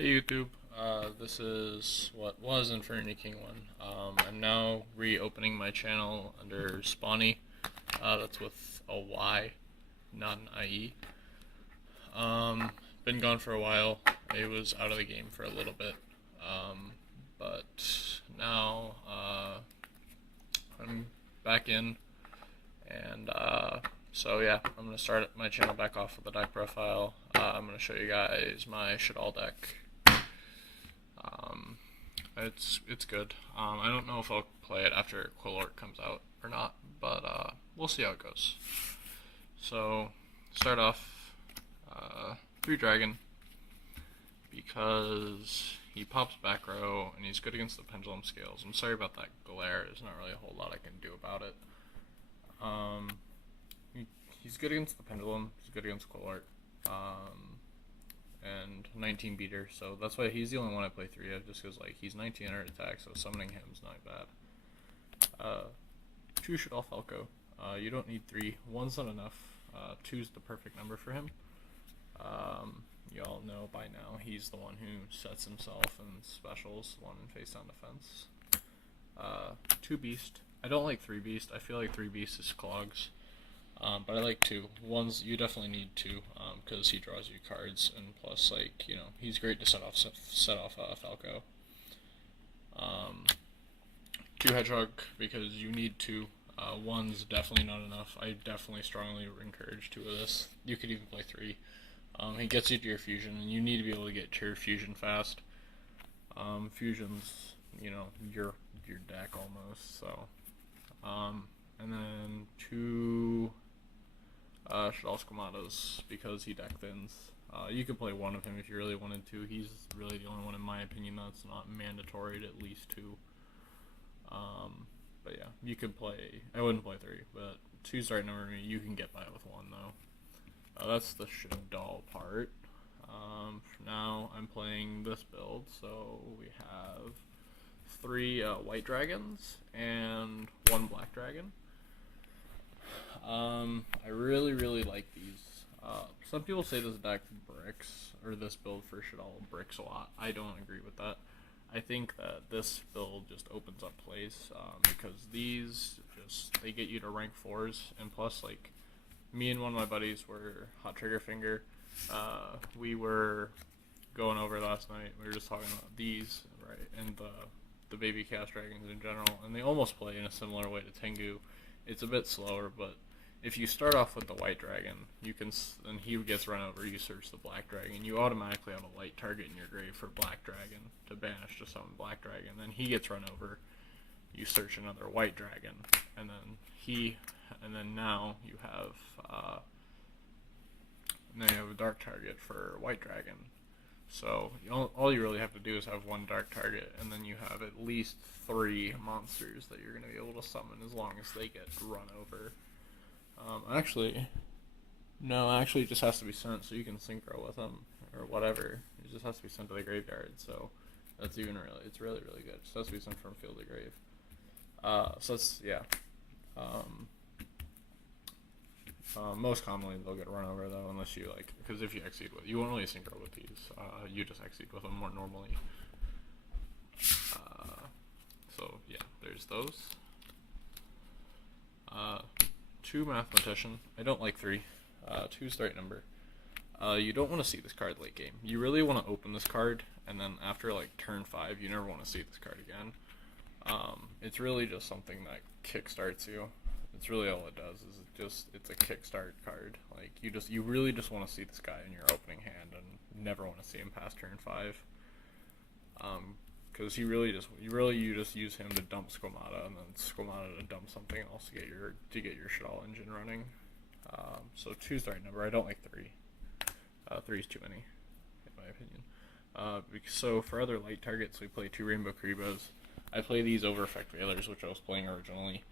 Hey YouTube, this is what was Infinity King 1. I'm now reopening my channel under Spawny. That's with a Y, not an IE. Been gone for a while. I was out of the game for a little bit. But now I'm back in, and so yeah, I'm going to start my channel back off with a deck profile. I'm going to show you guys my Shaddoll deck. It's good. I don't know if I'll play it after Quillort comes out or not, but we'll see how it goes. So start off 3 dragon because he pops back row and he's good against the pendulum scales. I'm sorry about that glare. There's not really a whole lot I can do about it. He's good against the pendulum. He's good against Quillort. And 19 beater, so that's why he's the only one I play 3 of, just because like he's 1900 attack, so summoning him is not bad. 2 Shaddoll Falco. You don't need 3. 1's not enough. 2's the perfect number for him. You all know by now he's the one who sets himself and specials 1 in face down defense. 2 beast. I don't like 3 beast. I feel like 3 beast is clogs. But I like 2. 1's you definitely need 2 because he draws you cards, and plus, like, you know, he's great to set off Falco. 2 Hedgehog because you need 2. 1's definitely not enough. I definitely strongly encourage 2 of this. You could even play 3. He gets you to your fusion, and you need to be able to get to your fusion fast. Fusion's, you know, your deck almost. So, and then 2. Shaddoll Schematas because he deck thins. You could play 1 of him if you really wanted to. He's really the only one, in my opinion, that's not mandatory to at least 2. But yeah, you could play. I wouldn't play 3, but 2's the right number to me. You can get by with 1 though. That's the Shaddoll part. For now, I'm playing this build, so we have 3 white dragons and 1 black dragon. I really like these. Some people say this deck bricks, or this build for Shaddoll bricks a lot. I don't agree with that. I think that this build just opens up plays, because these they get you to rank 4s, and plus, like, me and one of my buddies were Hot Trigger Finger. We were going over last night. We were just talking about these, right, and the baby cast dragons in general, and they almost play in a similar way to Tengu. It's a bit slower, but if you start off with the white dragon, you can, and he gets run over, you search the black dragon. You automatically have a light target in your grave for black dragon to banish to summon black dragon. Then he gets run over, you search another white dragon, and then now you have a dark target for white dragon. So all you really have to do is have 1 dark target, and then you have at least 3 monsters that you're going to be able to summon as long as they get run over. Actually, it just has to be sent, so you can synchro with them, or whatever. It just has to be sent to the graveyard, so that's it's really good. It just has to be sent from field to grave. So that's, yeah. Most commonly they'll get run over though, unless you because if you exceed with, you won't really synchro with these. You just exceed with them more normally. So yeah, there's those. 2 Mathematician. I don't like 3. 2's the right number. You don't want to see this card late game. You really want to open this card, and then after like turn 5, you never want to see this card again. It's really just something that kickstarts you. It's really all it does. It's a kickstart card. Like you really just want to see this guy in your opening hand and never want to see him past turn 5. Because you just use him to dump Squamata, and then Squamata to dump something else to get your Shaddoll engine running. So 2's the right number. I don't like 3. 3's too many, in my opinion. So for other light targets, we play 2 Rainbow Karibos. I play these over Effect Veilers, which I was playing originally.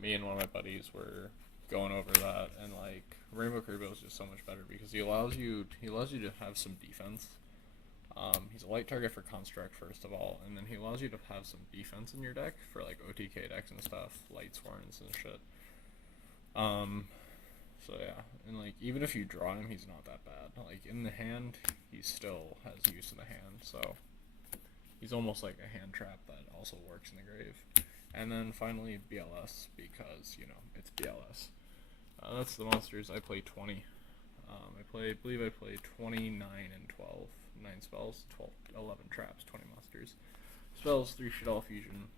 Me and one of my buddies were going over that, and like Rainbow Karibo is just so much better because he allows you to have some defense. He's a light target for Construct first of all, and then he allows you to have some defense in your deck for like OTK decks and stuff, Light Sworns and shit. So yeah, and like even if you draw him, he's not that bad. Like in the hand, he still has use in the hand, so he's almost like a hand trap that also works in the grave. And then finally BLS, because it's BLS. That's the monsters. I play 20. I believe I play 29 and 12. 9 spells, 12, 11 traps, 20 monsters. Spells, 3 Shaddoll Fusion.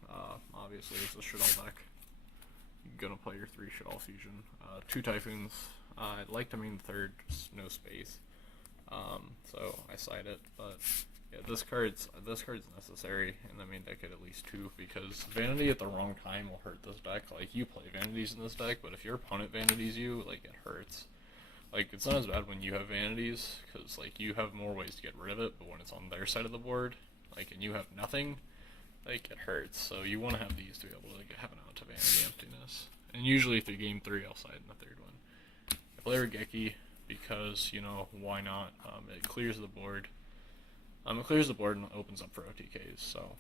Obviously, it's a Shaddoll deck. You're gonna play your 3 Shaddoll Fusion. 2 Typhoons. I'd like to main the third, just no space. So I side it, but yeah, this card's necessary in the main deck at least 2, because Vanity at the wrong time will hurt this deck. Like, you play Vanities in this deck, but if your opponent Vanities you, like, it hurts. Like, it's not as bad when you have Vanities, because, like, you have more ways to get rid of it, but when it's on their side of the board, like, and you have nothing, like, it hurts. So you want to have these to be able to have an out to Vanity Emptiness. And usually through game 3, I'll side in the third one. I play Regeki because, why not? It clears the board. It clears the board and opens up for OTKs, so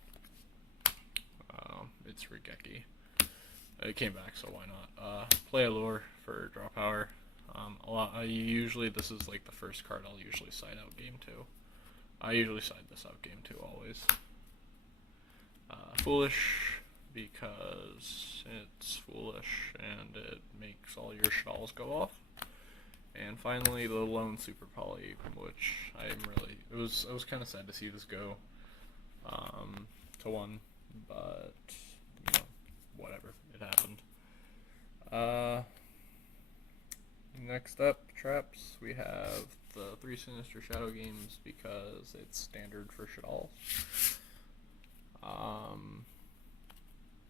it's Regeki. It came back, so why not? Play Allure for draw power. Usually this is like the first card I'll usually side out game 2. I usually side this out game 2 always. Foolish, because it's foolish and it makes all your Shadolls go off. And finally, the lone Super Poly, which I was kind of sad to see this go to 1, but whatever, it happened. Next up, traps, we have the 3 Sinister Shadow games because it's standard for Shaddoll.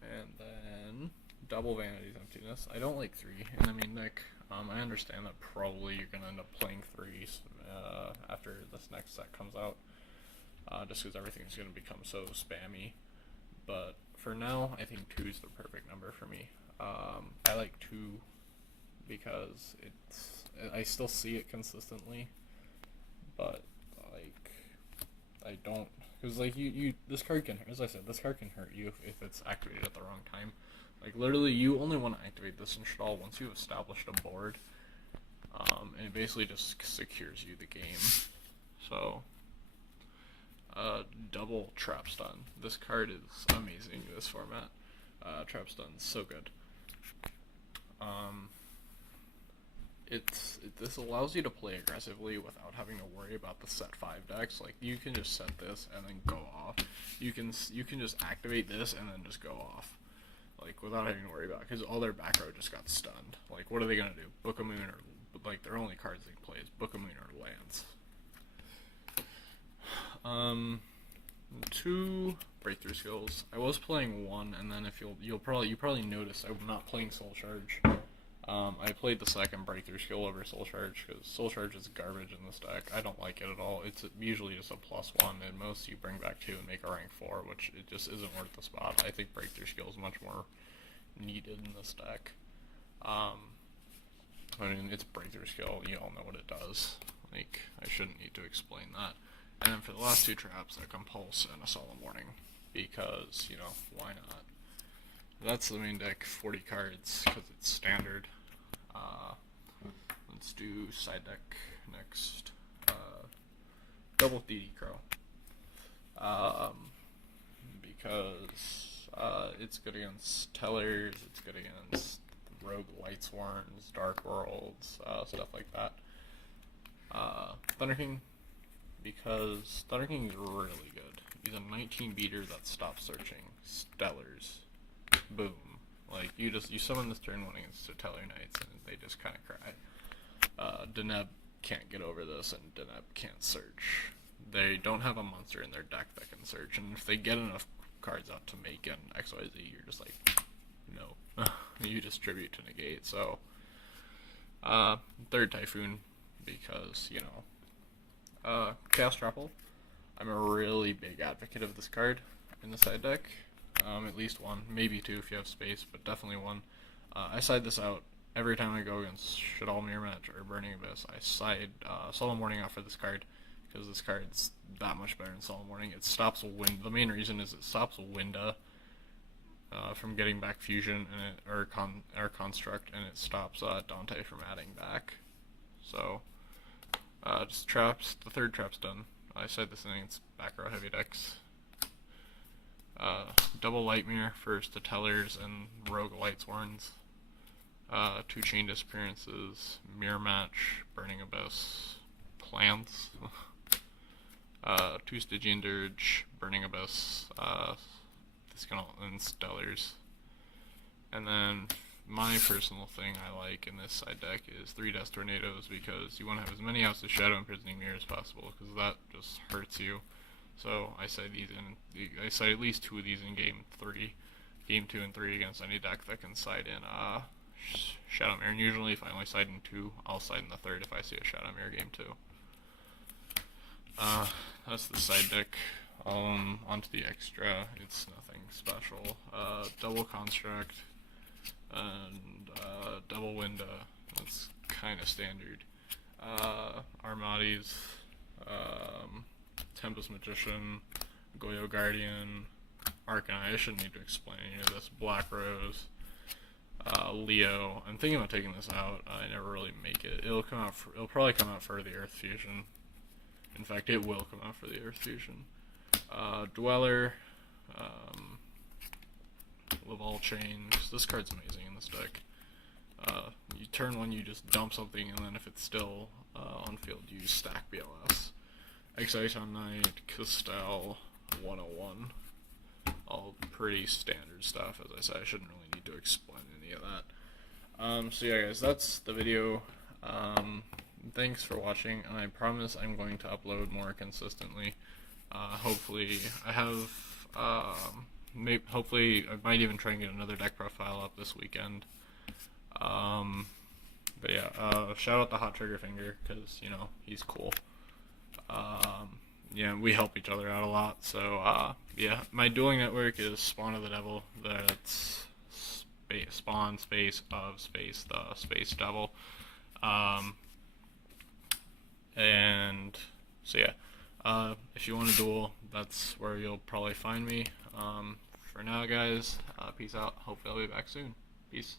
And then double Vanity's Emptiness. I don't like 3 in the main deck. I understand that probably you're going to end up playing 3 after this next set comes out, just because everything's going to become so spammy. But for now, I think 2 is the perfect number for me. I like 2 because I still see it consistently, but like I don't, because like this card can, as I said, this card can hurt you if it's activated at the wrong time. Like literally, you only want to activate this in Shaddoll once you've established a board, and it basically just secures you the game. So double Trap Stun. This card is amazing in this format. Trap Stun's so good. This allows you to play aggressively without having to worry about the set 5 decks. Like, you can just set this and then go off. You can just activate this and then just go off, like, without having to worry about it, because all their back row just got stunned. Like, what are they gonna do? Book a Moon, or like their only cards they can play is Book a Moon or Lance. 2 breakthrough skills. I was playing 1, and then if you probably notice I'm not playing Soul Charge. I played the second breakthrough skill over Soul Charge because Soul Charge is garbage in this deck. I don't like it at all. It's usually just a +1, and most you bring back 2 and make a rank 4, which it just isn't worth the spot. I think breakthrough skill is much more needed in this deck. I mean, it's breakthrough skill. You all know what it does. Like, I shouldn't need to explain that. And then for the last 2 traps, a Compulse and a Solemn Warning, because, why not? That's the main deck, 40 cards, because it's standard. Let's do side deck next. Double DD Crow. Because it's good against Tellers, it's good against Rogue Light Swarms, Dark Worlds, stuff like that. Thunder King, because Thunder King is really good. He's a 19 beater that stops searching. Stellars. Boom. Like, you summon this turn 1 against the Teller Knights and they just kind of cry. Deneb can't get over this, and Deneb can't search. They don't have a monster in their deck that can search, and if they get enough cards out to make an XYZ, you're just like, no. You distribute to negate. So, third Typhoon, because, Chaos Trample. I'm a really big advocate of this card in the side deck. At least 1, maybe 2 if you have space, but definitely 1. I side this out every time I go against Shaddoll Mirror Match or Burning Abyss. I side Solemn Warning out for this card, because this card's that much better than Solemn Warning. It stops Wind. The main reason is it stops Winda from getting back fusion and or construct, and it stops Dante from adding back. So just traps. The third trap's done. I said this thing, it's back row heavy decks. Double Lightmere for Statellers and Rogue Lightsworns. 2 Chain Disappearances, Mirror Match, Burning Abyss, Plants. 2 Stygian Dirge, Burning Abyss, and Stellars. And then my personal thing I like in this side deck is 3 Death Tornadoes, because you want to have as many House of Shadow Imprisoning Mirror as possible, because that just hurts you. So I cite at least 2 of these in game 2 and 3 against any deck that can side in Shadow Mirror. And usually if I only side in 2, I'll side in the third if I see a Shadow Mirror game 2. That's the side deck. Onto the extra. It's nothing special. Double Construct and double Winda. That's kind of standard. Armades, Tempest Magician, Goyo Guardian, Arcanine. I shouldn't need to explain any of this. Black Rose, Leo. I'm thinking about taking this out. I never really make it. It'll probably come out for the Earth Fusion. In fact, it will come out for the Earth Fusion. Dweller, Laval Change. This card's amazing in this deck. You turn 1, you just dump something, and then if it's still on field, you stack BLS. Exciton Knight, Castell, 101. All pretty standard stuff, as I said. I shouldn't really need to explain any of that. So yeah, guys, that's the video. Thanks for watching, and I promise I'm going to upload more consistently. Hopefully, I have. Hopefully, I might even try and get another deck profile up this weekend. But yeah, shout out to Hot Trigger Finger, because you know he's cool. Yeah, we help each other out a lot. So yeah, my dueling network is Spawn of the Devil. That's Spawn space of space the space devil. And so yeah, if you want to duel, that's where you'll probably find me. For now, guys, peace out. Hopefully I'll be back soon. Peace.